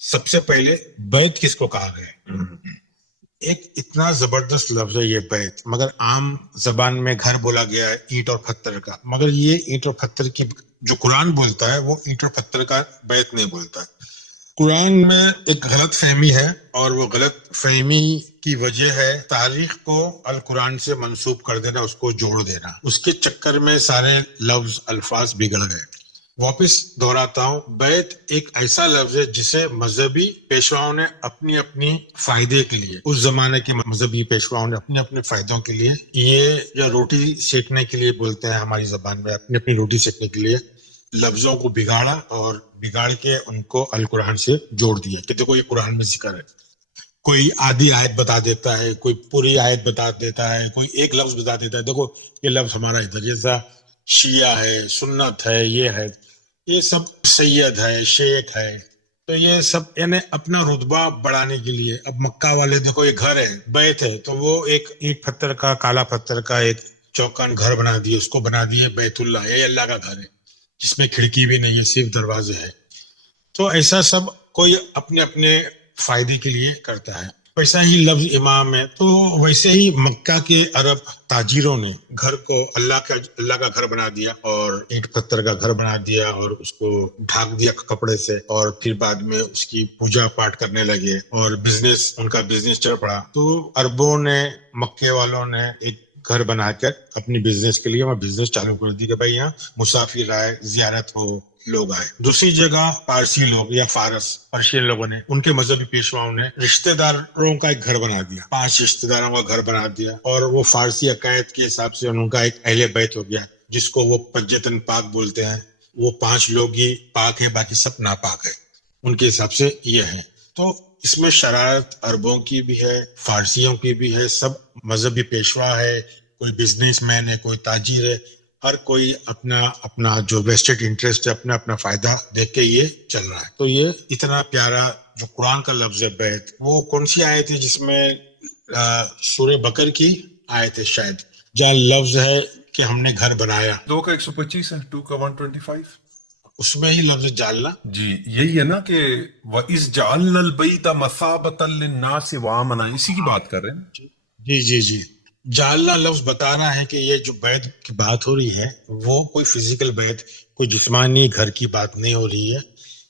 سب سے پہلے بیت کس کو کہا گیا؟ ایک اتنا زبردست لفظ ہے یہ بیت، مگر عام زبان میں گھر بولا گیا ہے اینٹ اور پتھر کا، مگر یہ اینٹ اور پتھر کی جو قرآن بولتا ہے وہ اینٹ اور پتھر کا بیت نہیں بولتا ہے۔ قرآن میں ایک غلط فہمی ہے، اور وہ غلط فہمی کی وجہ ہے تاریخ کو القرآن سے منسوب کر دینا، اس کو جوڑ دینا، اس کے چکر میں سارے لفظ الفاظ بگڑ گئے۔ واپس دہراتا ہوں، بیت ایک ایسا لفظ ہے جسے مذہبی پیشواؤں نے اپنی اپنی فائدے کے لیے، اس زمانے کے مذہبی پیشواؤں نے اپنے اپنے فائدوں کے لیے، یہ یا روٹی سیکنے کے لیے بولتے ہیں ہماری زبان میں، اپنی اپنی روٹی سیکنے کے لیے لفظوں کو بگاڑا اور بگاڑ کے ان کو القرآن سے جوڑ دیا کہ دیکھو یہ قرآن میں ذکر ہے۔ کوئی آدھی آیت بتا دیتا ہے، کوئی پوری آیت بتا دیتا ہے، کوئی ایک لفظ بتا دیتا ہے، دیکھو یہ لفظ ہمارا ادھر، جیسا شیعہ ہے، سنت ہے، یہ ہے، یہ سب سید ہے، شیخ ہے، تو یہ سب یعنی اپنا رتبہ بڑھانے کے لیے۔ اب مکہ والے دیکھو یہ گھر ہے، بیت ہے، تو وہ ایک اینٹ پتھر کا، کالا پتھر کا ایک چوکان گھر بنا دیے، اس کو بنا دیے بیت اللہ، یہ اللہ کا گھر ہے جس میں کھڑکی بھی نہیں ہے، صرف دروازے ہے۔ تو ایسا سب کوئی اپنے اپنے فائدے کے لیے کرتا ہے۔ ویسا ہی لفظ امام ہے، تو ویسے ہی مکہ کے عرب تاجروں نے گھر کو اللہ کا گھر بنا دیا، اور اینٹ پتھر کا گھر بنا دیا، اور اس کو ڈھانک دیا کپڑے سے، اور پھر بعد میں اس کی پوجا پاٹ کرنے لگے، اور ان کا بزنس چل پڑا۔ تو عربوں نے، مکے والوں نے ایک گھر بنا کر اپنی بزنس کے لیے وہاں بزنس چالو کر دی کہ بھائی یہاں مسافر آئے، زیارت ہو، لوگ آئے۔ دوسری جگہ پارسی لوگ یا پرشین لوگوں نے، ان کے مذہبی پیشواؤں نے رشتہ داروں کا ایک گھر بنا دیا، 5 رشتہ داروں کا گھر بنا دیا، اور وہ فارسی عقائد کے حساب سے ان کا ایک اہل بیت ہو گیا، جس کو وہ پنجتن پاک بولتے ہیں۔ وہ 5 لوگ ہی پاک ہے، باقی سب ناپاک ہے، ان کے حساب سے یہ ہے۔ تو اس میں شرارت عربوں کی بھی ہے، فارسیوں کی بھی ہے، سب مذہبی پیشوا ہے، کوئی بزنس مین ہے، کوئی تاجر ہے، ہر کوئی اپنا اپنا جو ویسٹڈ انٹرسٹ ہے، اپنا اپنا فائدہ دیکھ کے یہ چل رہا ہے۔ تو یہ اتنا پیارا جو قرآن کا لفظ ہے بیت، وہ کون سی آیت ہے جس میں سورہ بقر کی آیت ہے شاید، جہاں لفظ ہے کہ ہم نے گھر بنایا، 2 کا 125 ہے، 2 کا 125، اس میں ہی لفظ جالنا۔ جی یہی ہے نا کہ وَإِذْ جَعَلْنَا الْبَيْتَ مَثَابَةً لِلنَّاسِ وَآمَنًا، اسی کی بات کر رہے ہیں۔ جی جی جی، جالنا لفظ بتا رہا ہے کہ یہ جو بیت کی بات ہو رہی ہے وہ کوئی فزیکل بیت، کوئی جسمانی گھر کی بات نہیں ہو رہی ہے،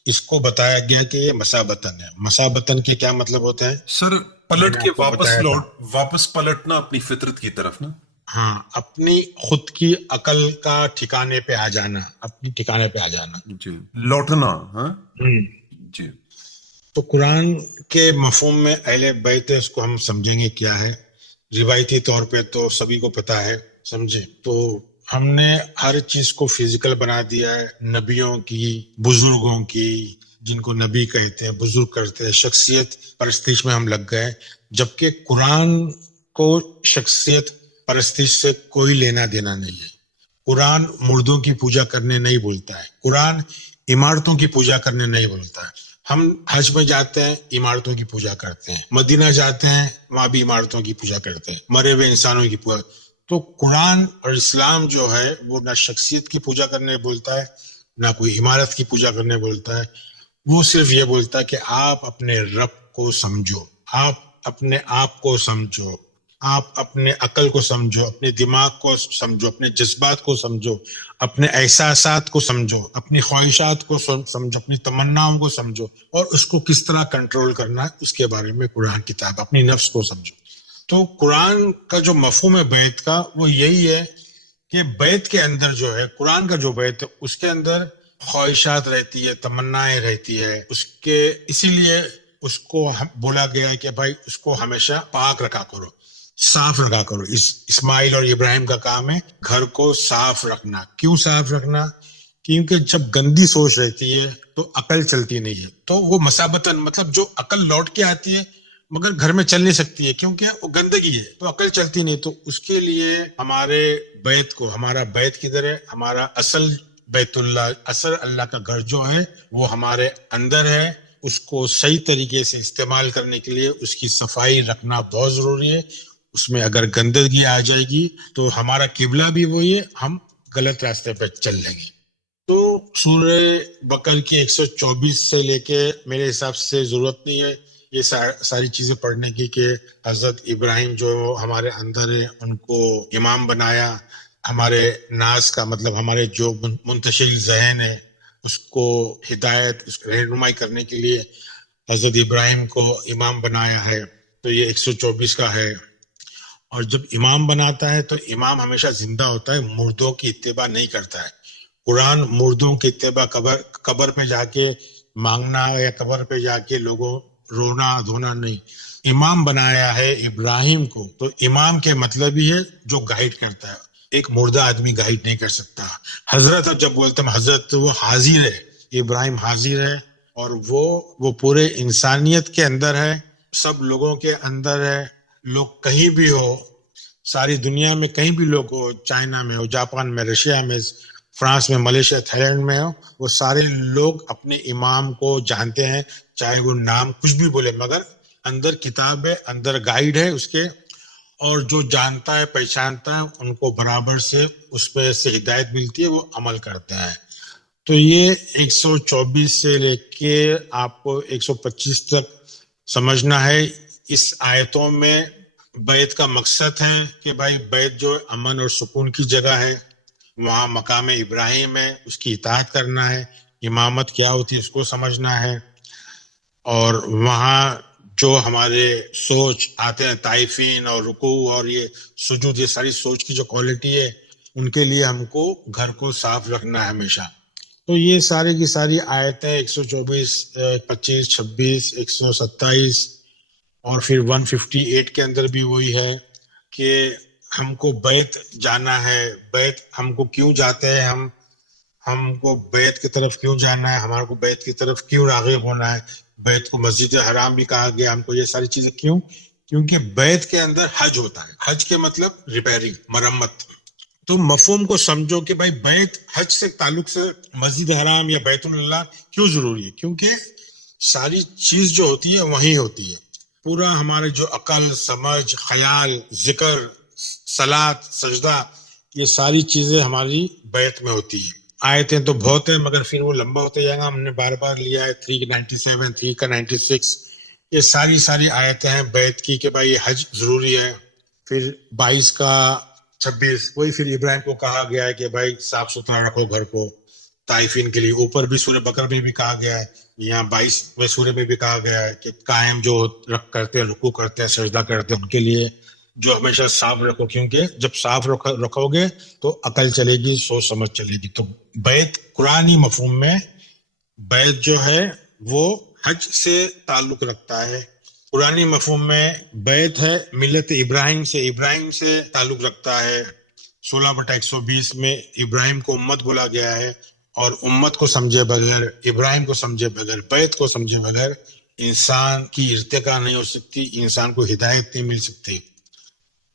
اس کو بتایا گیا کہ یہ مسابتن ہے۔ مسابتن کے کیا مطلب ہوتا ہے؟ سر پلٹ کے آپ کو بتایا تھا، واپس پلٹنا اپنی فطرت کی طرف نا۔ ہاں، اپنی خود کی عقل کا ٹھکانے پہ آ جانا، اپنی ٹھکانے پہ آ جانا، جی لوٹنا، ہاں جی۔ تو قرآن کے مفہوم میں اہل بیت ہے، اس کو ہم سمجھیں گے کیا ہے۔ روایتی طور پہ تو سبھی کو پتا ہے، سمجھے، تو ہم نے ہر چیز کو فزیکل بنا دیا ہے، نبیوں کی، بزرگوں کی، جن کو نبی کہتے ہیں، بزرگ کرتے ہیں، شخصیت پرستش میں ہم لگ گئے، جبکہ قرآن کو شخصیت پرستش سے کوئی لینا دینا نہیں ہے۔ قرآن مردوں کی پوجا کرنے نہیں بولتا ہے، قرآن عمارتوں کی پوجا کرنے نہیں بولتا ہے۔ ہم حج میں جاتے ہیں، عمارتوں کی پوجا کرتے ہیں، مدینہ جاتے ہیں، وہاں بھی عمارتوں کی پوجا کرتے ہیں، مرے ہوئے انسانوں کی پوجا۔ تو قرآن اور اسلام جو ہے وہ نہ شخصیت کی پوجا کرنے بولتا ہے، نہ کوئی عمارت کی پوجا کرنے بولتا ہے، وہ صرف یہ بولتا ہے کہ آپ اپنے رب کو سمجھو، آپ اپنے آپ کو سمجھو، آپ اپنے عقل کو سمجھو، اپنے دماغ کو سمجھو، اپنے جذبات کو سمجھو، اپنے احساسات کو سمجھو، اپنی خواہشات کو سمجھو، اپنی تمناؤں کو سمجھو، اور اس کو کس طرح کنٹرول کرنا ہے اس کے بارے میں قرآن کتاب، اپنی نفس کو سمجھو۔ تو قرآن کا جو مفہوم ہے بیت کا وہ یہی ہے کہ بیت کے اندر جو ہے، قرآن کا جو بیت ہے اس کے اندر خواہشات رہتی ہے، تمنائیں رہتی ہے، اسی لیے اس کو بولا گیا کہ بھائی اس کو ہمیشہ پاک رکھا کرو، صاف رکھا کرو۔ اسماعیل اور ابراہیم کا کام ہے گھر کو صاف رکھنا۔ کیوں صاف رکھنا؟ کیونکہ جب گندی سوچ رہتی ہے تو عقل چلتی نہیں ہے، تو وہ مسابتن مطلب جو عقل لوٹ کے آتی ہے مگر گھر میں چل نہیں سکتی ہے کیونکہ وہ گندگی ہے، تو عقل چلتی نہیں۔ تو اس کے لیے ہمارے بیت کو، ہمارا بیت کدھر ہے؟ ہمارا اصل بیت اللہ، اصل اللہ کا گھر جو ہے وہ ہمارے اندر ہے۔ اس کو صحیح طریقے سے استعمال کرنے کے لیے اس کی صفائی رکھنا بہت ضروری ہے۔ اس میں اگر گندگی آ جائے گی تو ہمارا قبلہ بھی وہی ہے، ہم غلط راستے پہ چل لیں گے۔ تو سورہ بقر کی 124 سے لے کے میرے حساب سے ضرورت نہیں ہے یہ ساری چیزیں پڑھنے کی کہ حضرت ابراہیم جو ہمارے اندر ہے ان کو امام بنایا، ہمارے ناس کا مطلب ہمارے جو منتشل ذہن ہے اس کو ہدایت اس کو رہنمائی کرنے کے لیے حضرت ابراہیم کو امام بنایا ہے. تو یہ 124 کا ہے. اور جب امام بناتا ہے تو امام ہمیشہ زندہ ہوتا ہے، مردوں کی اتباع نہیں کرتا ہے. قرآن مردوں کی اتباع قبر پہ جا کے مانگنا یا قبر پہ جا کے لوگوں رونا دھونا نہیں. امام بنایا ہے ابراہیم کو، تو امام کے مطلب ہی ہے جو گائیڈ کرتا ہے. ایک مردہ آدمی گائیڈ نہیں کر سکتا. حضرت جب بولتے ہیں حضرت، وہ حاضر ہے، ابراہیم حاضر ہے، اور وہ پورے انسانیت کے اندر ہے، سب لوگوں کے اندر ہے. لوگ کہیں بھی ہو، ساری دنیا میں کہیں بھی لوگ ہو، چائنا میں ہو، جاپان میں، رشیا میں، فرانس میں، ملیشیا، تھائی لینڈ میں ہو، وہ سارے لوگ اپنے امام کو جانتے ہیں، چاہے وہ نام کچھ بھی بولے، مگر اندر کتاب ہے، اندر گائیڈ ہے اس کے، اور جو جانتا ہے پہچانتا ہے ان کو برابر سے اس پہ سے ہدایت ملتی ہے، وہ عمل کرتے ہیں. تو یہ 124 سے لے کے آپ کو 125 تک سمجھنا ہے. اس آیتوں میں بیت کا مقصد ہے کہ بھائی بیت جو امن اور سکون کی جگہ ہے، وہاں مقام ابراہیم ہے، اس کی اطاعت کرنا ہے. امامت کیا ہوتی ہے اس کو سمجھنا ہے. اور وہاں جو ہمارے سوچ آتے ہیں طائفین اور رکوع اور یہ سجود، یہ ساری سوچ کی جو کوالٹی ہے، ان کے لیے ہم کو گھر کو صاف رکھنا ہے ہمیشہ. تو یہ ساری کی ساری آیتیں 124 25 26 127 اور پھر 158 کے اندر بھی وہی ہے کہ ہم کو بیت جانا ہے. بیت ہم کو کیوں جاتے ہیں، ہم کو بیت کی طرف کیوں جانا ہے، ہمارے کو بیت کی طرف کیوں راغب ہونا ہے. بیت کو مسجد حرام بھی کہا گیا ہم کو. یہ ساری چیزیں کیوں؟ کیونکہ بیت کے اندر حج ہوتا ہے. حج کے مطلب ریپیئرنگ، مرمت. تو مفہوم کو سمجھو کہ بھائی بیت حج سے تعلق سے مسجد حرام یا بیت اللہ کیوں ضروری ہے؟ کیونکہ ساری چیز جو ہوتی ہے وہیں ہوتی ہے. پورا ہمارے جو عقل، سمجھ، خیال، ذکر، صلاۃ، سجدہ، یہ ساری چیزیں ہماری بیت میں ہوتی ہیں. آیتیں تو بہت ہیں مگر پھر وہ لمبا ہوتا جائے گا. ہم نے بار بار لیا ہے 397 3 کا 96. یہ ساری آیتیں ہیں بیت کی کہ بھائی حج ضروری ہے. پھر 22 کا 26 وہی پھر ابراہیم کو کہا گیا ہے کہ بھائی صاف ستھرا رکھو گھر کو طائفین کے لیے. اوپر بھی سورہ بقرہ میں بھی کہا گیا ہے، یہاں 22 سورہ میں بھی کہا گیا ہے کہ قائم جو کرتے ہیں، رکوع کرتے ہیں، سجدہ کرتے ہیں، ان کے لیے جو ہمیشہ صاف رکھو. کیونکہ جب صاف رکھو گے تو عقل چلے گی، سوچ سمجھ چلے گی. تو بیت قرآنی مفہوم میں بیت جو ہے وہ حج سے تعلق رکھتا ہے. قرآنی مفہوم میں بیت ہے ملت ابراہیم سے تعلق رکھتا ہے. 16/120 میں ابراہیم کو امت بولا گیا ہے، اور امت کو سمجھے بغیر، ابراہیم کو سمجھے بغیر، بیت کو سمجھے بغیر انسان کی ارتقا نہیں ہو سکتی، انسان کو ہدایت نہیں مل سکتی.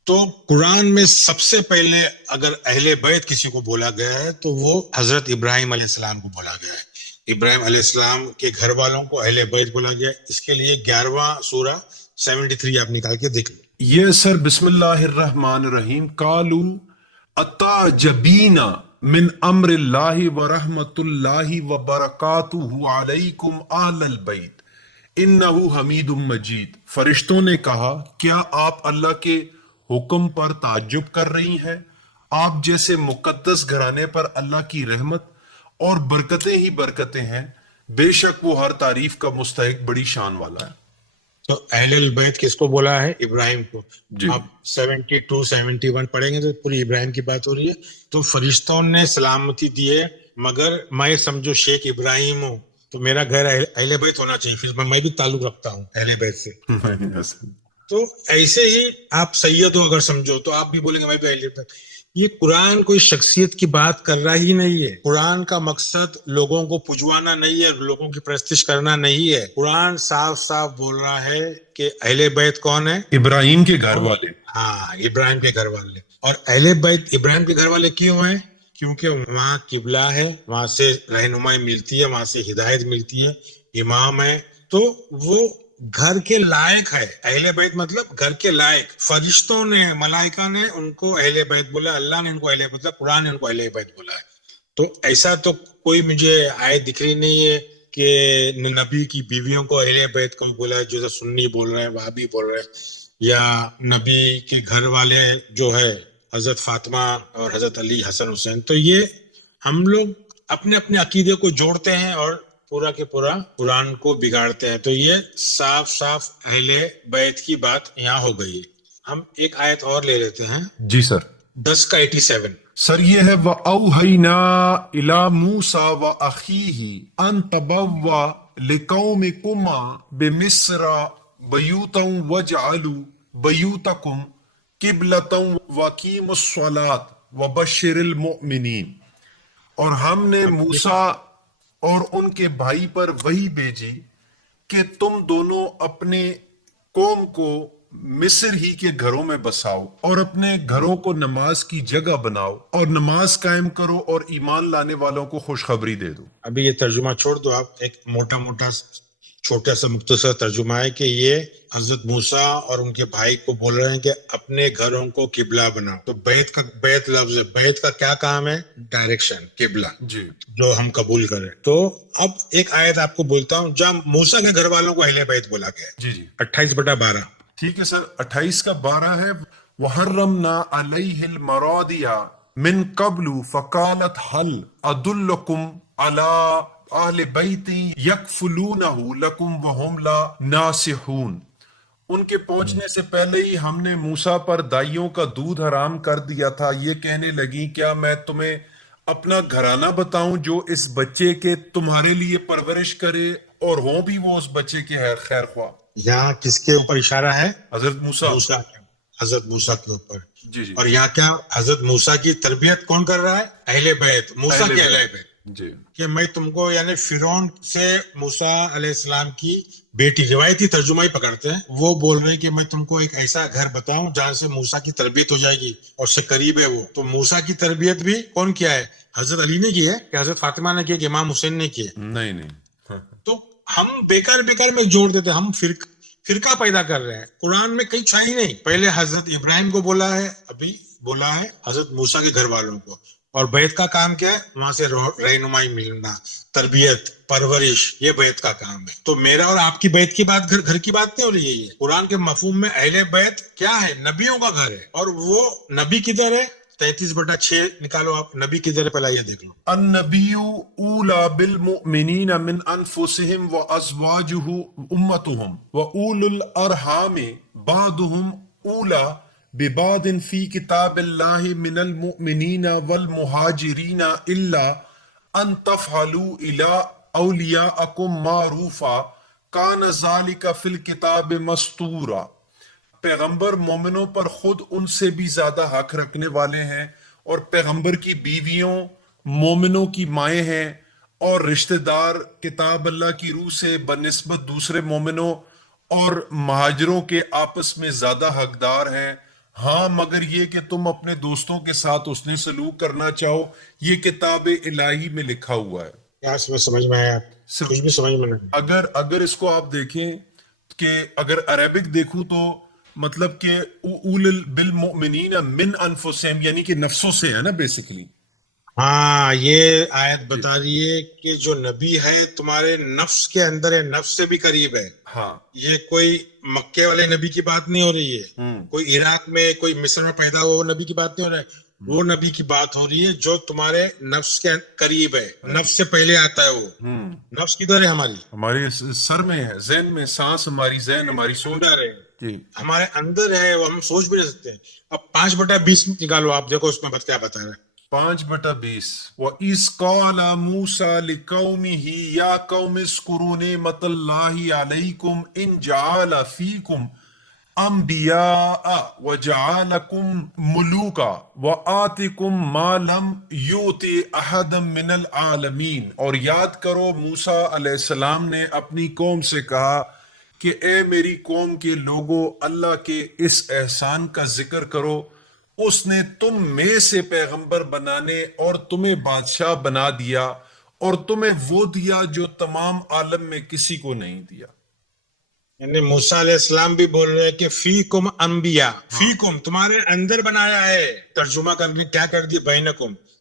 تو قرآن میں سب سے پہلے اگر اہل بیت کسی کو بولا گیا ہے تو وہ حضرت ابراہیم علیہ السلام کو بولا گیا ہے. ابراہیم علیہ السلام کے گھر والوں کو اہل بیت بولا گیا ہے. اس کے لیے 11واں سورہ 73 آپ نکال کے دیکھ لیں. یہ سر بسم اللہ الرحمن الرحیم. قالوا اتعجبین من امر اللہ ورحمۃ اللہ وبرکاتہ علیکم اہل البیت انہ حمید مجید. فرشتوں نے کہا کیا آپ اللہ کے حکم پر تعجب کر رہی ہیں؟ آپ جیسے مقدس گھرانے پر اللہ کی رحمت اور برکتیں ہی برکتیں ہیں. بے شک وہ ہر تعریف کا مستحق بڑی شان والا ہے. تو اہل البیت کس کو بولا ہے؟ ابراہیم کو. جی. آپ 72 71 پڑھیں گے تو پوری ابراہیم کی بات ہو رہی ہے. تو فرشتوں نے سلامتی دیے، مگر میں سمجھو شیخ ابراہیم ہوں تو میرا گھر اہل بیت ہونا چاہیے، پھر میں بھی تعلق رکھتا ہوں اہل بیت سے. تو ایسے ہی آپ سید ہو اگر سمجھو تو آپ بھی بولیں گے میں بھی اہل بیت. یہ قرآن کوئی شخصیت کی بات کر رہا ہی نہیں ہے. قرآن کا مقصد لوگوں کو پجوانا نہیں ہے، لوگوں کی پرستش کرنا نہیں ہے. قرآن صاف صاف بول رہا ہے کہ اہل بیت کون ہے؟ ابراہیم کے گھر والے. ہاں، ابراہیم کے گھر والے. اور اہل بیت ابراہیم کے گھر والے کیوں ہیں؟ کیونکہ وہاں قبلہ ہے، وہاں سے رہنمائی ملتی ہے، وہاں سے ہدایت ملتی ہے، امام ہے، تو وہ گھر کے لائق ہے. اہل بیت مطلب گھر کے لائق. فرشتوں نے، ملائکہ نے ان کو اہل بیت بولا، اللہ نے ان کو اہل بیت بولا، قرآن نے ان کو اہل بیت بولا ہے. تو ایسا تو کوئی مجھے آیت دکھ رہی نہیں ہے کہ نبی کی بیویوں کو اہل بیت کو بولا ہے، جو سنی بول رہے ہیں، وہابی بول رہے ہیں، یا نبی کے گھر والے جو ہے حضرت فاطمہ اور حضرت علی، حسن حسین. تو یہ ہم لوگ اپنے اپنے عقیدے کو جوڑتے ہیں اور پورا کے پورا قرآن کو بگاڑتے ہیں. تو یہ صاف صاف اہل بیت کی بات یہاں ہو گئی ہے. ہم ایک آیت اور لے لیتے ہیں، جی سر. 10 کا 87. سر یہ ہے وَأَوْحَيْنَا إِلَى مُوسَى وَأَخِيهِ أَن تَبَوَّأَ لِقَوْمِكُمَا بِمِصْرَ بُيُوتًا وَاجْعَلُوا بُيُوتَكُمْ قِبْلَةً وَأَقِيمُوا الصَّلَاةَ وَبَشِّرِ الْمُؤْمِنِينَ. اور ہم نے موسیٰ اور ان کے بھائی پر وحی بھیجی کہ تم دونوں اپنے قوم کو مصر ہی کے گھروں میں بساؤ اور اپنے گھروں کو نماز کی جگہ بناؤ اور نماز قائم کرو اور ایمان لانے والوں کو خوشخبری دے دو. ابھی یہ ترجمہ چھوڑ دو آپ، ایک موٹا موٹا چھوٹا سا مختصر ترجمہ ہے کہ یہ حضرت موسیٰ اور ان کے بھائی کو بول رہے ہیں کہ اپنے گھروں کو قبلہ بناؤ. تو بیت لفظ ہے، بیت کا کیا کام ہے؟ ڈائریکشن، قبلہ جی جو ہم قبول کریں. تو اب ایک آیت آپ کو بولتا ہوں جہاں موسیٰ کے گھر والوں کو اہل بیت بولا گیا ہے. جی 28/12. ٹھیک ہے سر. 28 کا 12 ہے وَحَرَّمْنَا عَلَيْهِ الْمَرَادِيَ مِن قَبْلُ فَقَالَتْ هَلْ أَدُلُّكُمْ عَلَىٰ أَهْلِ بَيْتٍ يَكْفُلُونَهُ لَكُمْ وَهُمْ لَا نَاصِحُونَ. ان کے پہنچنے سے پہلے ہی ہم نے موسیٰ پر دائیوں کا دودھ حرام کر دیا تھا. یہ کہنے لگی کیا میں تمہیں اپنا گھرانہ بتاؤں جو اس بچے کے تمہارے لیے پرورش کرے اور ہوں بھی وہ اس بچے کے خیر خواہ. یہاں کس کے اوپر اشارہ ہے؟ حضرت موسیٰ. حضرت موسیٰ کے اوپر. جی اور یہاں کیا حضرت موسیٰ کی تربیت کون کر رہا ہے؟ اہل بیت، موسیٰ کے اہل بیت. جی کہ میں تم کو یعنی فرعون سے موسیٰ علیہ السلام کی بیٹی، روایتی ترجمہ ہی پکڑتے ہیں، وہ بول رہے ہیں کہ میں تم کو ایک ایسا گھر بتاؤں جہاں سے موسیٰ کی تربیت ہو جائے گی اور سے قریب ہے وہ. تو موسیٰ کی تربیت بھی کون کیا ہے؟ حضرت علی نے کی ہے کہ حضرت فاطمہ نے کی کہ امام حسین نے کی ہے؟ نہیں. تو ہم بیکار میں جوڑ دیتے، ہم فرقہ پیدا کر رہے ہیں. قرآن میں کہیں چھائی نہیں. پہلے حضرت ابراہیم کو بولا ہے، ابھی بولا ہے حضرت موسیٰ کے گھر والوں کو. اور بیت کا کام کیا ہے؟ وہاں سے رہنمائی ملنا، تربیت، پرورش، یہ بیت کا کام ہے. تو میرا اور آپ کی بیت کی بات گھر کی بات نہیں ہو رہی ہے. قرآن کے مفہوم میں اہل بیت کیا ہے؟ نبیوں کا گھر ہے. اور وہ نبی کدھر ہے؟ 33/6 نکالو آپ. نبی کدھر ہے پہلا یہ دیکھ لو. النبی اولا بالمؤمنین من انفسهم وازواجہ امتهم واولو الارحام بعضهم اولا ببعض فی کتاب اللہ من المؤمنین والمہاجرین الا ان تفعلوا الی اولیاءکم معروفا کان ذلک فی الکتاب مستورا. پیغمبر مومنوں پر خود ان سے بھی زیادہ حق رکھنے والے ہیں اور پیغمبر کی بیویوں مومنوں کی مائیں ہیں اور رشتہ دار کتاب اللہ کی روح سے بنسبت دوسرے مومنوں اور مہاجروں کے آپس میں زیادہ حقدار ہیں. ہاں مگر یہ کہ تم اپنے دوستوں کے ساتھ اس نے سلوک کرنا چاہو، یہ کتاب الہی میں لکھا ہوا ہے. کیا سمجھ میں آیا؟ کچھ بھی سمجھ میں نہیں. اگر اس کو آپ دیکھیں کہ اگر عربک دیکھوں تو مطلب کہ اول بالمؤمنین من انفسہم یعنی کہ نفسوں سے ہے نا بیسیکلی. ہاں یہ آیت بتا رہی ہے کہ جو نبی ہے تمہارے نفس کے اندر ہے، نفس سے بھی قریب ہے. ہاں یہ کوئی مکے والے نبی کی بات نہیں ہو رہی ہے، کوئی عراق میں کوئی مصر میں پیدا ہوا وہ نبی کی بات نہیں ہو رہی ہے. وہ نبی کی بات ہو رہی ہے جو تمہارے نفس کے قریب ہے، نفس سے پہلے آتا ہے. وہ نفس کدھر ہے؟ ہمارے سر میں ہے، ذہن میں، سانس ہماری، ذہن ہماری، سوچ ہے، ہمارے اندر ہے، وہ ہم سوچ بھی نہیں سکتے. اب 5/20 نکالو آپ، دیکھو اس میں کیا بتا رہا ہے. 5/20 وَإِذْ قَالَ مُوسَىٰ لِقَوْمِهِ يَا قَوْمِ اذْكُرُوا نِعْمَتَ اللَّهِ عَلَيْكُمْ إِنْ جَعَلَ فِيكُمْ أَنْبِيَاءَ وَجَعَلَكُمْ مُلُوكًا وَآتَاكُمْ مَا لَمْ يُؤْتِ أَحَدًا مِّنَ الْعَالَمِينَ. اور یاد کرو موسیٰ علیہ السلام نے اپنی قوم سے کہا کہ اے میری قوم کے لوگوں، اللہ کے اس احسان کا ذکر کرو، اس نے تم میں سے پیغمبر بنانے اور تمہیں بادشاہ بنا دیا اور تمہیں وہ دیا جو تمام عالم میں کسی کو نہیں دیا. یعنی موسیٰ علیہ السلام بھی بول رہے ہیں کہ فیکم انبیاء، فیکم تمہارے اندر بنایا ہے. ترجمہ کرنے کیا کر دی؟ بینکم،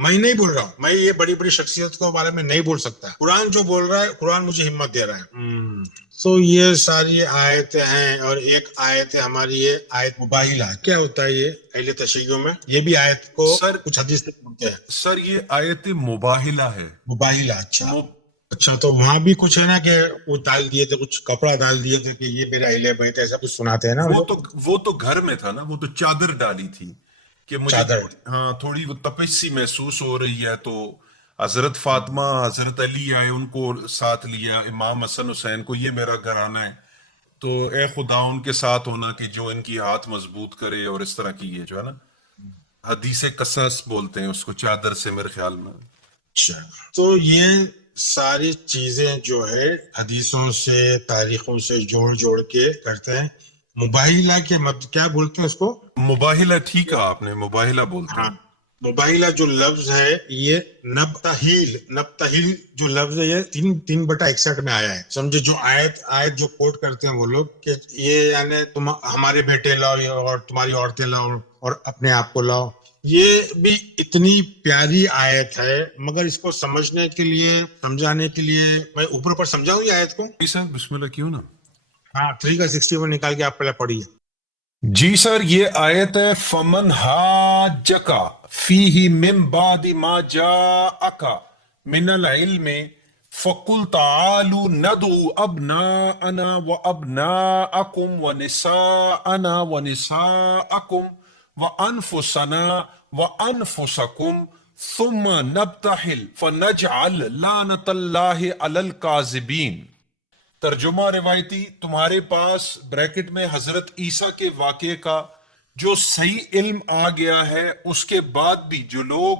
میں نہیں بول رہا ہوں, میں یہ بڑی بڑی شخصیت کے بارے میں نہیں بول سکتا. قرآن جو بول رہا ہے, قرآن مجھے ہمت دے رہا ہے. تو یہ ساری آیتیں ہیں, اور ایک آیت ہے ہماری یہ آیت مباہلہ. کیا ہوتا ہے یہ اہل تشیعوں میں؟ یہ بھی آیت کو سر کچھ حدیث سے بولتے ہیں. سر یہ آیت مباہلہ ہے. مباہلہ, اچھا تو وہاں بھی کچھ ہے نا کہ وہ ڈال دیے تھے, کچھ کپڑا ڈال دیے تھے کہ یہ میرا اہل بیت, ایسا کچھ سناتے ہیں نا وہ تو گھر میں تھا نا, وہ تو چادر ڈالی تھی کہ مجھے چادر. ہاں تھوڑی وہ تپش سی محسوس ہو رہی ہے. تو حضرت فاطمہ حضرت علی آئے, ان کو ساتھ لیا, امام حسن حسین کو, یہ میرا گھرانہ ہے, تو اے خدا ان کے ساتھ ہونا کہ جو ان کی ہاتھ مضبوط کرے, اور اس طرح کی یہ جو ہے نا حدیث قصص بولتے ہیں اس کو, چادر سے میرے خیال میں. اچھا, تو یہ ساری چیزیں جو ہے حدیثوں سے تاریخوں سے جوڑ کے کرتے ہیں. مباہلہ کے کیا بولتے ہیں اس کو؟ مباہلہ, ٹھیک ہے آپ نے, مباہلہ بولتے ہیں. مباہلہ جو لفظ ہے یہ نبتہیل جو لفظ ہے یہ 3/61 میں آیا ہے. سمجھے, جو آیت جو کوٹ کرتے ہیں وہ لوگ کہ یہ یعنی تم ہمارے بیٹے لاؤ اور تمہاری عورتیں لاؤ اور اپنے آپ کو لاؤ. یہ بھی اتنی پیاری آیت ہے, مگر اس کو سمجھنے کے لیے, سمجھانے کے لیے میں اوپر پر سمجھاؤں یہ آیت کو. جی سر, بسم اللہ, کیوں نا. ہاں 3 کا 61 نکال کے آپ پہلے پڑھیے. جی سر, یہ آیت ہے فمن حاجک فیہ من بعد ما جاءک من العلم فقل تعالوا ندعو ابناءنا وابناءکم ونساءنا ونساءکم وانفسنا وانفسکم ثم نبتہل فنجعل لعنت اللہ علی الکاذبین. ترجمہ روایتی, تمہارے پاس بریکٹ میں حضرت عیسیٰ کے واقعے کا جو صحیح علم آ گیا ہے, اس کے بعد بھی جو لوگ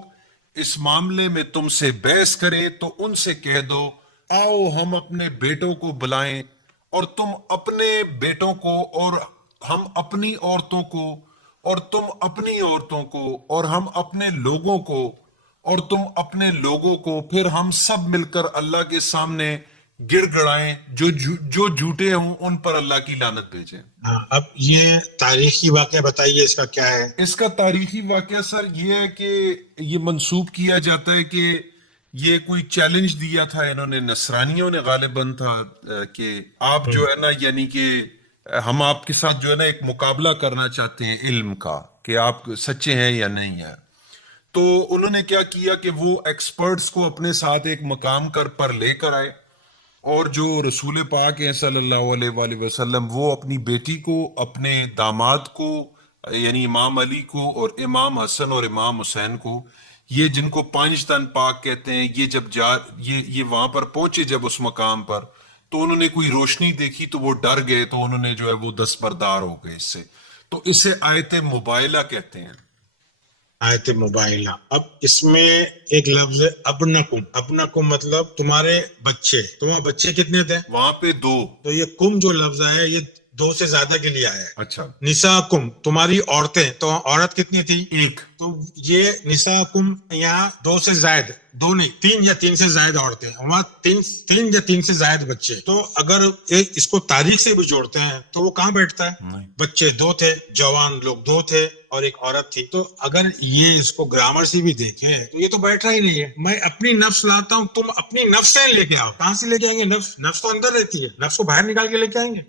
اس معاملے میں تم سے بحث کریں تو ان سے کہہ دو آؤ ہم اپنے بیٹوں کو بلائیں, اور تم اپنے بیٹوں کو, اور ہم اپنی عورتوں کو, اور تم اپنی عورتوں کو, اور ہم اپنے لوگوں کو, اور تم اپنے لوگوں کو, پھر ہم سب مل کر اللہ کے سامنے گڑ گڑائیں, جو جھوٹے ہوں ان پر اللہ کی لعنت بھیجیں. اب یہ تاریخی واقعہ بتائیے, اس کا کیا ہے؟ اس کا تاریخی واقعہ سر یہ ہے کہ یہ منسوب کیا جاتا ہے کہ یہ کوئی چیلنج دیا تھا انہوں نے, نصرانیوں نے غالباً تھا, کہ آپ جو ہے نا, یعنی کہ ہم آپ کے ساتھ جو ہے نا ایک مقابلہ کرنا چاہتے ہیں علم کا, کہ آپ سچے ہیں یا نہیں ہیں. تو انہوں نے کیا کیا کہ وہ ایکسپرٹس کو اپنے ساتھ ایک مقام پر لے کر آئے, اور جو رسول پاک ہیں صلی اللہ علیہ وآلہ وسلم, وہ اپنی بیٹی کو, اپنے داماد کو یعنی امام علی کو, اور امام حسن اور امام حسین کو, یہ جن کو 5 تن پاک کہتے ہیں, یہ جب یہ وہاں پر پہنچے جب اس مقام پر, تو انہوں نے کوئی روشنی دیکھی تو وہ ڈر گئے, تو انہوں نے جو ہے وہ دستبردار ہو گئے اس سے. تو اسے آیت مباہلہ کہتے ہیں. آیت مباہلہ. اب اس میں ایک لفظ ہے ابنکم. ابنکم مطلب تمہارے بچے. تمہارے بچے کتنے تھے وہاں پہ 2. تو یہ کم جو لفظ ہے یہ 2 سے زیادہ کے لیے آیا ہے. اچھا. نساکم تمہاری عورتیں, تو عورت کتنی تھی؟ 1. تو یہ نساکم یہاں 2 سے زائد, 2 نہیں 3 یا 3 سے زائد عورتیں, وہاں 3 یا 3 سے زائد بچے. تو اگر اس کو تاریخ سے بھی جوڑتے ہیں تو وہ کہاں بیٹھتا ہے؟ بچے 2 تھے, جوان لوگ 2 تھے, اور ایک عورت تھی. تو اگر یہ اس کو گرامر سے بھی دیکھیں تو یہ تو بیٹھ رہا ہی نہیں ہے. میں اپنی نفس لاتا ہوں, تم اپنی نفس سے لے کے آؤ. کہاں سے لے کے آئیں گے؟ نفس تو اندر رہتی ہے, نفس کو باہر نکال کے لے کے آئیں گے.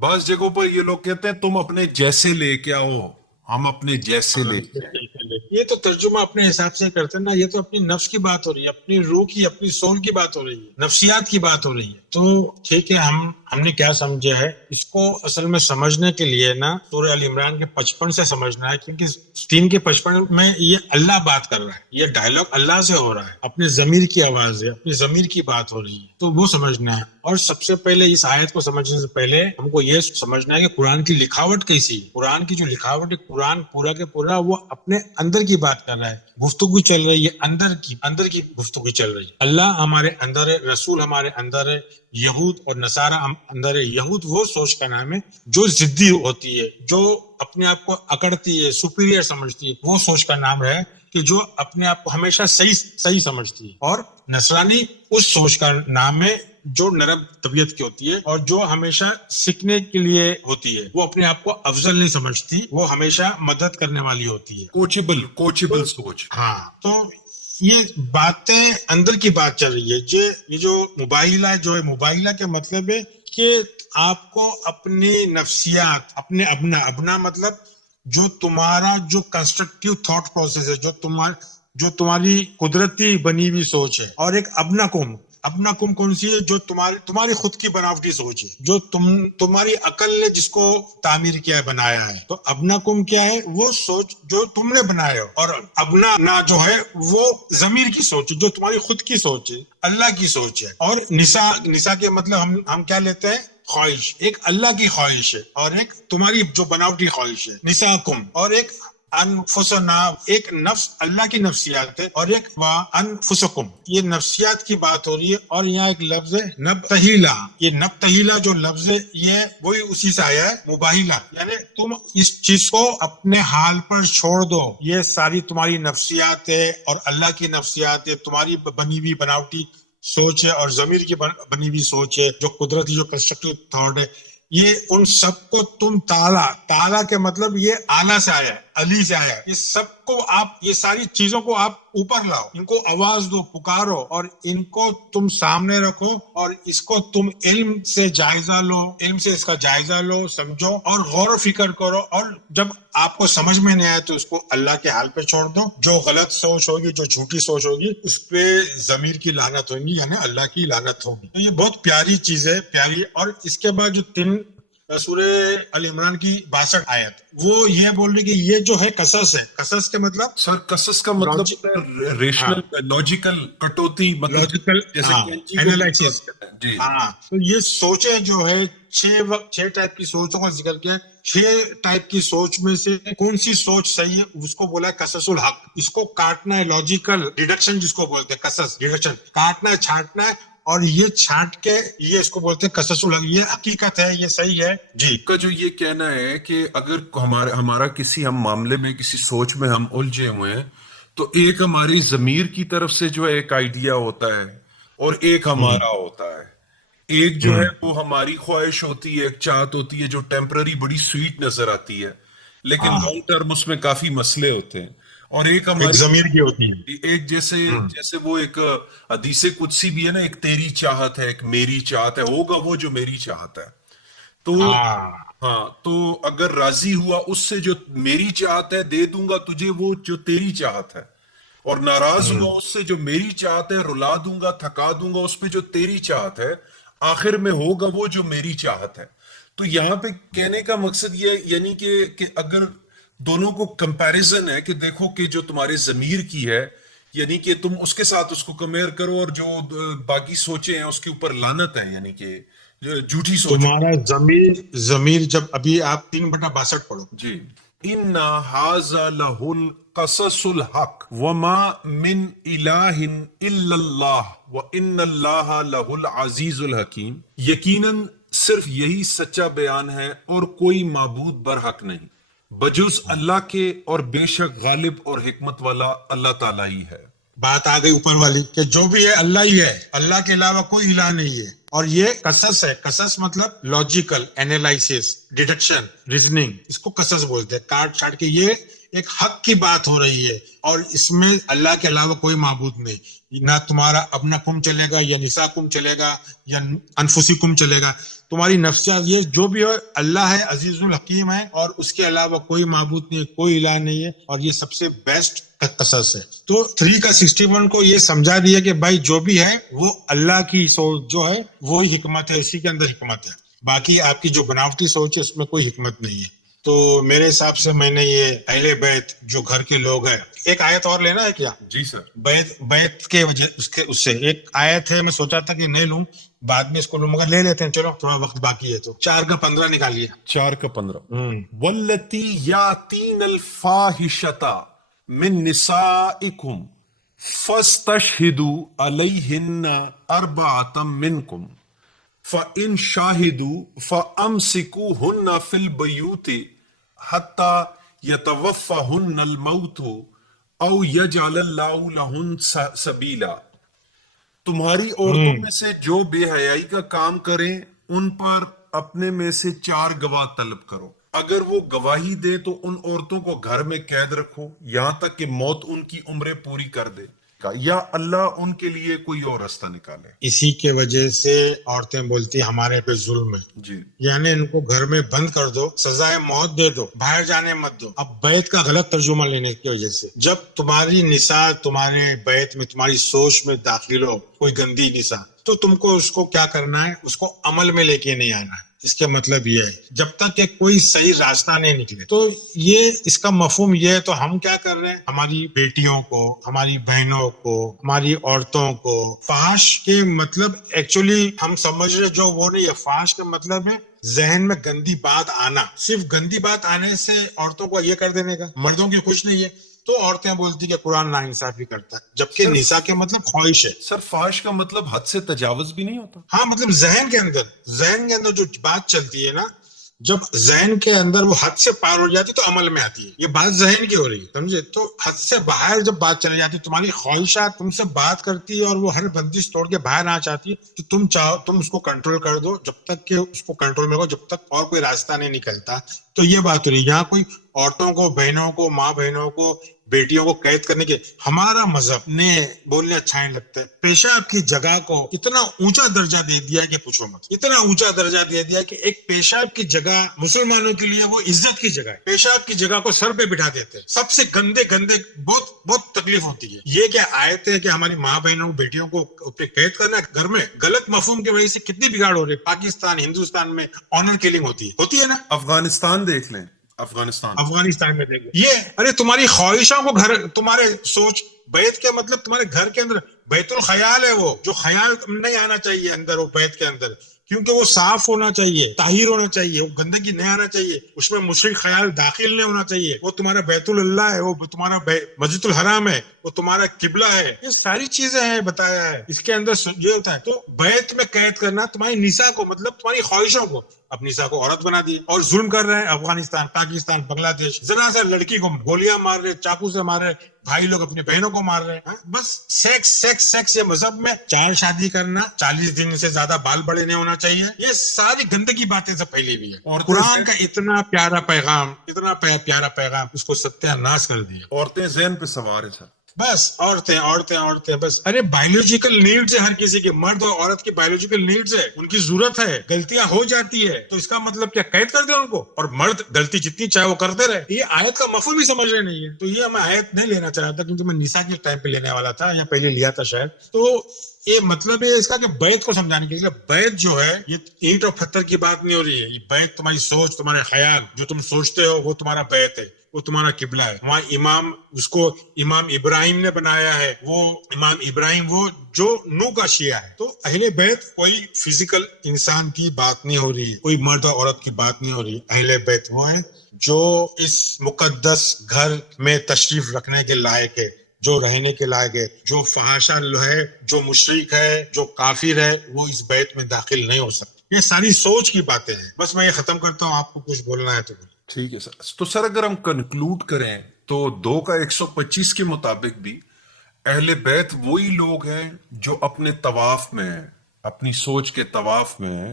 بعض جگہوں پر یہ لوگ کہتے ہیں تم اپنے جیسے لے کے آؤ, ہم اپنے جیسے لے کے آئیں. یہ تو ترجمہ اپنے حساب سے کرتے ہیں نا, یہ تو اپنی نفس کی بات ہو رہی ہے, اپنی روح کی, اپنی سول کی بات ہو رہی ہے, نفسیات کی بات ہو رہی ہے. تو ٹھیک ہے, ہم نے کیا سمجھا ہے, اس کو اصل میں سمجھنے کے لیے نا سورہ ال عمران کے 55 سے سمجھنا ہے, کیونکہ 3 کے 55 میں یہ اللہ بات کر رہا ہے, یہ ڈائلاگ اللہ سے ہو رہا ہے, اپنے ضمیر کی آواز ہے, اپنی ضمیر کی بات ہو رہی ہے, تو وہ سمجھنا ہے. اور سب سے پہلے اس آیت کو سمجھنے سے پہلے ہم کو یہ سمجھنا ہے کہ قرآن کی لکھاوٹ کیسی ہے. قرآن کی جو لکھاوٹ ہے, قرآن پورا کے پورا وہ اپنے اندر کی بات کر رہا ہے, گفتگو چل رہی ہے, اندر کی گفتگو چل رہی ہے. اللہ ہمارے اندر ہے, رسول ہمارے اندر ہے, یہود اور نصارہ اندر ہے. یہود وہ سوچ کا نام ہے جو ضدی ہوتی ہے, جو اپنے آپ کو اکڑتی ہے, سپیریئر سمجھتی ہے, وہ سوچ کا نام ہے کہ جو اپنے آپ کو ہمیشہ صحیح سمجھتی ہے. اور نصرانی اس سوچ کا نام ہے جو نرم طبیعت کی ہوتی ہے اور جو ہمیشہ سیکھنے کے لیے ہوتی ہے. وہ اپنے آپ کو افضل نہیں سمجھتی, وہ ہمیشہ مدد کرنے والی ہوتی ہے. کوچبل سوچ. ہاں, تو یہ باتیں اندر کی بات چل رہی ہے. یہ جو مباہلہ جو ہے، مباہلہ کا مطلب ہے کہ آپ کو اپنی نفسیات، اپنے ابنا مطلب جو تمہارا جو کنسٹرکٹیو تھاٹ پروسیس ہے، جو تمہاری قدرتی بنی ہوئی سوچ ہے، اور ایک اپنا کم کون سی ہے؟ جو تمہاری خود کی بناوٹی سوچ ہے، جو تمہاری عقل نے جس کو تعمیر کیا ہے، بنایا ہے. تو اپنا کم کیا ہے؟ وہ سوچ جو تم نے بنایا ہو. اور اپنا جو ہے وہ ضمیر کی سوچ ہے، جو تمہاری خود کی سوچ ہے، اللہ کی سوچ ہے. اور نسا کے مطلب ہم کیا لیتے ہیں؟ خواہش. ایک اللہ کی خواہش ہے، اور ایک تمہاری جو بناوٹی خواہش ہے، نساکم. اور ایک انفسنا، ایک نفس اللہ کی نفسیات ہے، اور ایک انفسکم، یہ نفسیات کی بات ہو رہی ہے. اور یہاں ایک لفظ ہے نبتہیلا. یہ نبتہیلا جو لفظ ہے، یہ وہی اسی سے آیا ہے، مباہلہ. یعنی تم اس چیز کو اپنے حال پر چھوڑ دو. یہ ساری تمہاری نفسیات ہے، اور اللہ کی نفسیات ہے، تمہاری بنی ہوئی بناوٹی سوچ ہے، اور ضمیر کی بنی ہوئی سوچ ہے، جو قدرتی جو کنسٹرکٹیو تھاٹ ہے. یہ ان سب کو تم تعالیٰ کے مطلب یہ اعلیٰ سے آیا ہے، علی سے آیا ہے. یہ سب کو آپ، یہ ساری چیزوں کو آپ اوپر لاؤ، ان کو آواز دو، پکارو، اور ان کو تم سامنے رکھو، اور اس کو تم علم سے جائزہ لو، علم سے اس کا جائزہ لو، سمجھو، اور غور و فکر کرو. اور جب آپ کو سمجھ میں نہیں آئے تو اس کو اللہ کے حال پہ چھوڑ دو. جو غلط سوچ ہوگی، جو جھوٹی سوچ ہوگی، اس پہ ضمیر کی لعنت ہوگی، یعنی اللہ کی لعنت ہوگی. تو یہ بہت پیاری چیز ہے، پیاری. اور اس کے بعد جو سورہ ال عمران کی 62 آیت، وہ یہ بول رہی کہ یہ جو ہے قصص ہے. قصص کے مطلب سر قصص کا مطلب ہوتا ہے ریشنل، لاجیکل، کٹوتی، مطلب لاجیکل جیسے کینچی کو اینالائسس. جی ہاں، تو یہ سوچیں جو ہے، چھ ٹائپ کی سوچوں کا ذکر کیا. 6 ٹائپ کی سوچ میں سے کون سی سوچ صحیح ہے، اس کو بولا ہے قصص الحق. اس کو کاٹنا ہے، لاجیکل ڈیڈکشن جس کو بولتے ہیں، قصص ڈیڈکشن، کاٹنا ہے، چھانٹنا ہے، اور یہ چھانٹ کے یہ اس کو بولتے ہیں قصص الحق. یہ حقیقت ہے، یہ صحیح ہے. جی کا جو یہ کہنا ہے کہ اگر ہمارا کسی ہم معاملے میں، کسی سوچ میں ہم الجھے ہوئے ہیں، تو ایک ہماری ضمیر کی طرف سے جو ہے ایک آئیڈیا ہوتا ہے، اور ایک ہمارا ہوتا ہے. ایک جو ہے وہ ہماری خواہش ہوتی ہے، ایک چاہت ہوتی ہے جو ٹیمپرری بڑی سویٹ نظر آتی ہے، لیکن لانگ ٹرم اس میں کافی مسئلے ہوتے ہیں. اور ایک ایک ہماری ضمیر کی ہوتی ہے. ایک جیسے وہ ایک حدیث قدسی بھی ہے نا، ایک تیری چاہت ہے، ایک میری چاہت ہے، ہوگا وہ جو میری چاہت ہے. تو ہاں، تو اگر راضی ہوا اس سے جو میری چاہت ہے، دے دوں گا تجھے وہ جو تیری چاہت ہے. اور ناراض ہوا اس سے جو میری چاہت ہے، رلا دوں گا، تھکا دوں گا اس پہ جو تیری چاہت ہے. آخر میں ہوگا وہ جو میری چاہت ہے. تو یہاں پہ کہنے کا مقصد یہ یعنی کہ اگر دونوں کو کمپیریزن ہے، کہ دیکھو کہ جو تمہارے ضمیر کی ہے، یعنی کہ تم اس کے ساتھ اس کو کمپیئر کرو، اور جو باقی سوچیں ہیں اس کے اوپر لعنت ہے، یعنی کہ جھوٹی سوچ. تمہارا ضمیر جب ابھی آپ 3/62 پڑھو. جی. ان ھذا لہ القصص الحق وما من الہ الا اللہ وان اللہ لہ العزیز الحکیم. یقیناً صرف یہی سچا بیان ہے، اور کوئی معبود برحق نہیں بجز اللہ کے، اور بے شک غالب اور حکمت والا اللہ تعالیٰ ہی ہے. بات آ گئی اوپر والی کہ جو بھی ہے اللہ ہی ہے، اللہ کے علاوہ کوئی الہ نہیں ہے. اور یہ قصص ہے. قصص مطلب لاجیکل، اینالائسس، ڈیڈکشن، ریزننگ، اس کو قصص بولتے ہیں. کاٹ چھاٹ کے یہ ایک حق کی بات ہو رہی ہے، اور اس میں اللہ کے علاوہ کوئی معبود نہیں. نہ تمہارا اپنا کم چلے گا، یا نسا کم چلے گا، یا انفسی کم چلے گا. تمہاری نفسیات، یہ جو بھی ہے اللہ ہے، عزیز الحکیم ہے، اور اس کے علاوہ کوئی معبود نہیں، کوئی الہ نہیں ہے. اور یہ سب سے بیسٹ قصص ہے. تو 3 کا 61 کو یہ سمجھا دیا کہ بھائی جو بھی ہے وہ اللہ کی سوچ جو ہے وہی حکمت ہے، اسی کے اندر حکمت ہے. باقی آپ کی جو بناوٹی سوچ ہے اس میں کوئی حکمت نہیں ہے. تو میرے حساب سے میں نے یہ اہل بیت جو گھر کے لوگ ہیں، ایک آیت اور لینا ہے کیا؟ جی سر. بیت کے وجہ اس سے ایک آیت ہے، میں سوچا تھا کہ نہیں لوں، بعد میں اس کو لوں، مگر لے لیتے ہیں. چلو تھوڑا وقت باقی ہے تو 4 کا 15 نکالیے. 4 کا 15. واللتی یاتین الفاحشۃ من نسائکم فاستشہدوا علیہن اربعۃ منکم فإن شاہدوا فأمسکوہن فی البیوت حتی یتوفہن الموت او یجعل اللہ لہن سبیلا. تمہاری عورتوں میں سے جو بے حیائی کا کام کریں، ان پر اپنے میں سے 4 گواہ طلب کرو. اگر وہ گواہی دے تو ان عورتوں کو گھر میں قید رکھو یہاں تک کہ موت ان کی عمریں پوری کر دے. کا, یا اللہ ان کے لیے کوئی اور راستہ نکالے. اسی کے وجہ سے عورتیں بولتی ہمارے پہ ظلم ہے. جی یعنی ان کو گھر میں بند کر دو, سزائے موت دے دو, باہر جانے مت دو. اب بیت کا غلط ترجمہ لینے کی وجہ سے جب تمہاری نساء تمہارے بیت میں, تمہاری سوچ میں داخل ہو کوئی گندی نساء, تو تم کو اس کو کیا کرنا ہے, اس کو عمل میں لے کے نہیں آنا ہے. اس کا مطلب یہ ہے جب تک کہ کوئی صحیح راستہ نہیں نکلے. تو یہ اس کا مفہوم یہ ہے. تو ہم کیا کر رہے ہیں, ہماری بیٹیوں کو, ہماری بہنوں کو, ہماری عورتوں کو فحش کے مطلب ایکچولی ہم سمجھ رہے جو وہ نہیں ہے. فحش کا مطلب ہے ذہن میں گندی بات آنا. صرف گندی بات آنے سے عورتوں کو یہ کر دینے کا, مردوں کی کچھ نہیں ہے. تو عورتیں بولتی کہ قرآن ناانصافی کرتا ہے, جبکہ نساء کے مطلب خواہش ہے. سر, فحش کا مطلب حد سے تجاوز بھی نہیں ہوتا؟ ہاں, مطلب ذہن کے اندر جو بات چلتی ہے نا, جب ذہن کے اندر وہ حد سے پار ہو جاتی تو عمل میں آتی ہے. یہ بات ذہن کی ہو رہی ہے, سمجھے؟ تو حد سے باہر جب بات چلی جاتی, تمہاری خواہشات تم سے بات کرتی ہے اور وہ ہر بندش توڑ کے باہر آ چاہتی ہے, تو تم چاہو تم اس کو کنٹرول کر دو جب تک کہ اس کو کنٹرول میں ہو, جب تک اور کوئی راستہ نہیں نکلتا. تو یہ بات ہو رہی ہے. یہاں کوئی عورتوں کو, بہنوں کو, ماں بہنوں کو, بیٹیوں کو قید کرنے کے, ہمارا مذہب نے بولنے اچھا نہیں لگتا ہے. پیشاب کی جگہ کو اتنا اونچا درجہ دے دیا ہے کہ پوچھو مت. اتنا اونچا درجہ دے دیا کہ ایک پیشاب کی جگہ مسلمانوں کے لیے وہ عزت کی جگہ ہے. پیشاب کی جگہ کو سر پہ بٹھا دیتے ہیں. سب سے گندے بہت تکلیف ہوتی ہے. یہ کیا آیت ہے کہ ہماری ماں بہنوں بیٹیوں کو قید کرنا ہے گھر میں؟ غلط مفہوم کی وجہ سے کتنی بگاڑ ہو رہی ہے. پاکستان, ہندوستان میں آنر کلنگ ہوتی ہے نا. افغانستان دیکھ لیں, افغانستان میں دیکھو یہ, ارے تمہاری خواہشوں کو گھر, تمہارے سوچ, بیت کا مطلب تمہارے گھر کے اندر بیت الخیال ہے. وہ جو خیال نہیں آنا چاہیے اندر, وہ بیت کے اندر, کیونکہ وہ صاف ہونا چاہیے, طاہر ہونا چاہیے, وہ گندگی نہیں آنا چاہیے, اس میں مشرک خیال داخل نہیں ہونا چاہیے. وہ تمہارا بیت اللہ ہے, وہ تمہارا مسجد الحرام ہے, وہ تمہارا قبلہ ہے. یہ ساری چیزیں ہیں, بتایا ہے اس کے اندر یہ ہوتا ہے. تو بیت میں قید کرنا تمہاری نساء کو, مطلب تمہاری خواہشوں کو, اپنی نساء کو عورت بنا دی اور ظلم کر رہے ہیں. افغانستان, پاکستان, بنگلہ دیش, ذرا سا لڑکی کو گولیاں مار رہے, چاقو سے مار رہے, بھائی لوگ اپنی بہنوں کو مار رہے ہیں. بس سیکس سیکس سیکس. یہ مذہب میں 4 شادی کرنا, 40 دن سے زیادہ بال بڑے نہیں ہونا چاہیے, یہ ساری گندگی باتیں سے پھیلی ہوئی ہے. اور قرآن کا اتنا پیارا پیغام اس کو ستیہ ناش کر دیا. عورتیں ذہن پہ سوار ہیں سر. بس عورتیں بس. ارے بایولوجیکل نیڈز ہے ہر کسی کے, مرد اور عورت کی بایولوجیکل نیڈز ہے, ان کی ضرورت ہے. غلطیاں ہو جاتی ہے تو اس کا مطلب کیا قید کر دیں ان کو, اور مرد غلطی جتنی چاہے وہ کرتے رہے. یہ آیت کا مفہوم بھی سمجھ رہے نہیں ہے. تو یہ میں آیت نہیں لینا چاہ رہا تھا, کیونکہ میں نساء کے ٹائم پہ لینے والا تھا, یا پہلے لیا تھا شاید. تو یہ مطلب ہے اس کا کہ بیت کو سمجھانے کے لیے, بیت جو ہے یہ اینٹ اور پتھر کی بات نہیں ہو رہی ہے. یہ بیت تمہاری سوچ, تمہارے خیال, جو تم سوچتے ہو وہ تمہارا بیت ہے, وہ تمہارا قبلہ ہے. وہاں امام, اس کو امام ابراہیم نے بنایا ہے. وہ امام ابراہیم وہ جو نو کا شیعہ ہے. تو اہل بیت کوئی فزیکل انسان کی بات نہیں ہو رہی ہے, کوئی مرد اور عورت کی بات نہیں ہو رہی. اہل بیت وہ ہیں جو اس مقدس گھر میں تشریف رکھنے کے لائق ہے, جو رہنے کے لائق ہے. جو فحاشہ ہے, جو مشرک ہے, جو کافر ہے, وہ اس بیت میں داخل نہیں ہو سکتا. یہ ساری سوچ کی باتیں ہیں. بس میں یہ ختم کرتا ہوں, آپ کو کچھ بولنا ہے تو ٹھیک ہے سر. تو سر اگر ہم کنکلوڈ کریں تو 2 کا 125 کے مطابق بھی اہل بیت وہی لوگ ہیں جو اپنے طواف میں, اپنی سوچ کے طواف میں,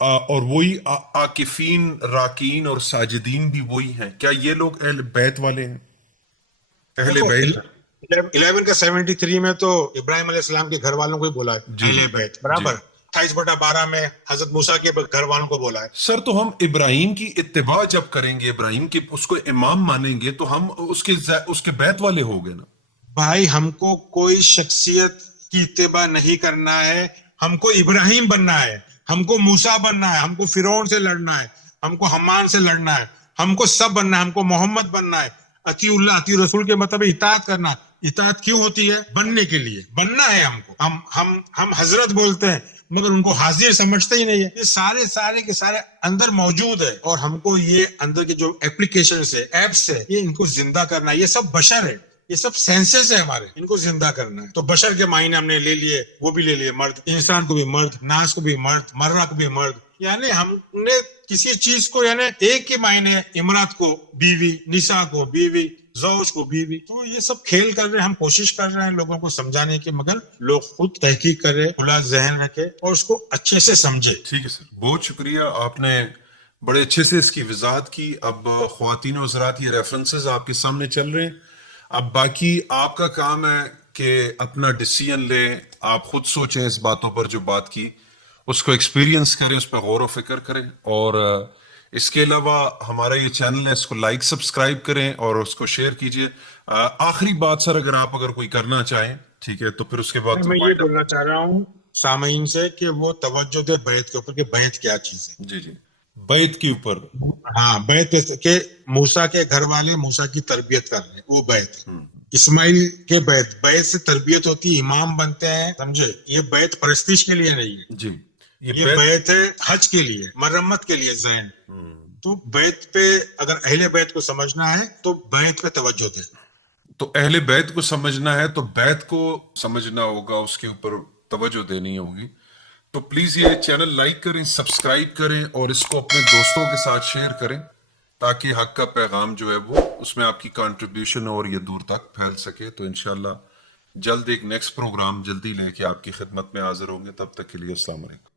اور وہی عاکفین, راکین اور ساجدین بھی وہی ہیں. کیا یہ لوگ اہل بیت والے ہیں؟ اہل بیت 11 کا 73 میں تو ابراہیم علیہ السلام کے گھر والوں کو ہی بولا ہے اہل بیت, برابر. 28/12 میں حضرت موسیٰ کے گھر والوں کو بولا ہے. سر تو ہم ابراہیم کی اتباع جب کریں گے, ابراہیم کی اس کو امام مانیں گے, تو ہم اس کے بیت والے ہو گئے نا بھائی. ہم کو کوئی شخصیت کی اتباع نہیں کرنا ہے, ہم کو ابراہیم بننا ہے, ہم کو موسیٰ بننا ہے, ہم کو فرعون سے لڑنا ہے, ہم کو حمان سے لڑنا ہے, ہم کو سب بننا ہے, ہم کو محمد بننا ہے. اطیع اللہ, اطیع رسول کے مطلب اطاعت کرنا. اطاعت کیوں ہوتی ہے؟ بننے کے لیے, بننا ہے ہم کو. ہم حضرت بولتے ہیں مگر ان کو حاضر سمجھتے ہی نہیں ہے. یہ سارے کے سارے اندر موجود ہے, اور ہم کو یہ اندر کے جو اپلیکیشنز ہے, ایپس ہے, یہ ان کو زندہ کرنا ہے. یہ سب بشر ہے, یہ سب سینسز ہے ہمارے, ان کو زندہ کرنا ہے. تو بشر کے معنی ہم نے لے لیے, وہ بھی لے لیے, مرد, انسان کو بھی مرد, ناس کو بھی مرد, مرہ کو بھی مرد. یعنی ہم نے کسی چیز کو, یعنی ایک ہی معنی, امرات کو بیوی, نساء کو بیوی, زوج کو بیوی. تو یہ سب کھیل کر رہے ہیں. ہم کوشش کر رہے ہیں لوگوں کو سمجھانے کی, مگر لوگ خود تحقیق کرے, کھلا ذہن رکھے اور اس کو اچھے سے سمجھے. ٹھیک ہے سر, بہت شکریہ, آپ نے بڑے اچھے سے اس کی وضاحت کی. اب خواتین و حضرات, یہ ریفرنسز آپ کے سامنے چل رہے ہیں. اب باقی آپ کا کام ہے کہ اپنا ڈیسیژن لیں, آپ خود سوچیں اس باتوں پر جو بات کی, اس کو ایکسپیرینس کریں, اس پہ غور و فکر کریں. اور اس کے علاوہ ہمارا یہ چینل ہے, اس کو لائک سبسکرائب کریں اور اس کو شیئر کیجیے. آخری بات سر, اگر کوئی کرنا چاہیں ٹھیک ہے, تو پھر اس کے بعد میں یہ بولنا چاہ رہا ہوں سامعین سے کہ وہ توجہ دے بیعت کے اوپر کہ بیعت کیا چیز ہے. جی بیعت کے اوپر. ہاں بیعت کہ موسیٰ کے گھر والے موسیٰ کی تربیت کر رہے ہیں, وہ بیعت. اسماعیل کے بیعت سے تربیت ہوتی ہے, امام بنتے ہیں, سمجھے. یہ بیعت پرستش کے لیے نہیں ہے, جی یہ بیعت ہے حج کے لیے, مرمت کے لیے ذہن. تو بیعت پہ اگر اہل بیعت کو سمجھنا ہے تو بیعت پہ توجہ دے. تو اہل بیت کو سمجھنا ہے تو بیت کو سمجھنا ہوگا, اس کے اوپر توجہ دینی ہوگی. تو پلیز یہ چینل لائک کریں, سبسکرائب کریں اور اس کو اپنے دوستوں کے ساتھ شیئر کریں تاکہ حق کا پیغام جو ہے وہ اس میں آپ کی کنٹریبیوشن اور یہ دور تک پھیل سکے. تو انشاءاللہ جلد ایک نیکسٹ پروگرام جلدی لے کے آپ کی خدمت میں حاضر ہوں گے. تب تک کے لیے السلام علیکم.